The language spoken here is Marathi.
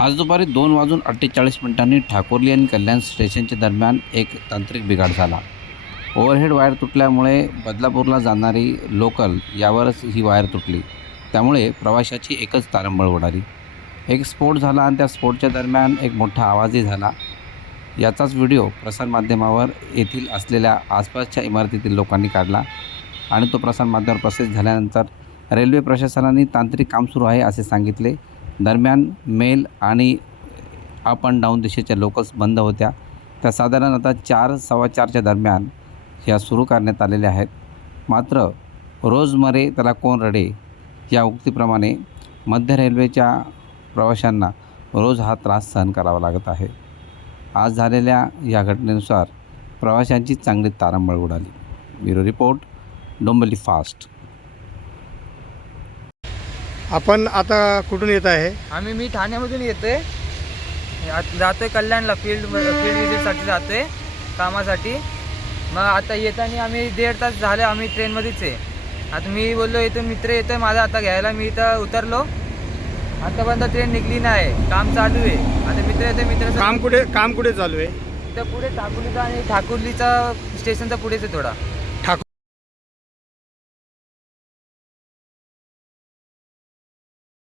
आज दुपारी दोन वाजून अठ्ठेचाळीस मिनिटांनी ठाकुर्ली आणि कल्याण स्टेशनच्या दरम्यान एक तांत्रिक बिघाड झाला. ओव्हरहेड वायर तुटल्यामुळे बदलापूरला जाणारी लोकल यावरच ही वायर तुटली. त्यामुळे प्रवाशाची एकच तारंबळ उडाली. एक स्फोट झाला आणि त्या स्फोटच्या दरम्यान एक मोठा आवाजही झाला. याचाच व्हिडिओ प्रसारमाध्यमावर येथील असलेल्या आसपासच्या इमारतीतील लोकांनी काढला आणि तो प्रसारमाध्यमावर प्रसिद्ध झाल्यानंतर रेल्वे प्रशासनाने तांत्रिक काम सुरू आहे असे सांगितले. दरम्यान मेल आणि अप अँड डाऊन दिशेच्या लोकल्स बंद होत्या. त्या साधारण आता चार सव्वा चारच्या दरम्यान ह्या सुरू करण्यात आलेल्या आहेत. मात्र रोज मरे त्याला कोण रडे या उक्तीप्रमाणे मध्य रेल्वेच्या प्रवाशांना रोज हा त्रास सहन करावा लागत आहे. आज झालेल्या या घटनेनुसार प्रवाशांची चांगली तारांबळ उडाली. Bureau report Dombivli fast. आपण आता कुठून येत आहे? आम्ही मी ठाण्यामधून येतोय. आत- जातोय कल्याणला फील्ड फील्ड विजिटसाठी जातोय कामासाठी. मग आता येताना आम्ही दीड तास झाले आम्ही ट्रेनमध्येच आहे. आता मी बोललो इथं मित्र येतोय माझा आता घ्यायला. मी इथं उतरलो. आतापर्यंत ट्रेन निघली नाही. काम चालू आहे. आता मित्र येतोय मित्राचं काम कुठे काम कुठे चालू आहे? इथं पुढे ठाकुर्लीचा आणि ठाकुर्लीचा स्टेशनचा पुढेच आहे थोडा.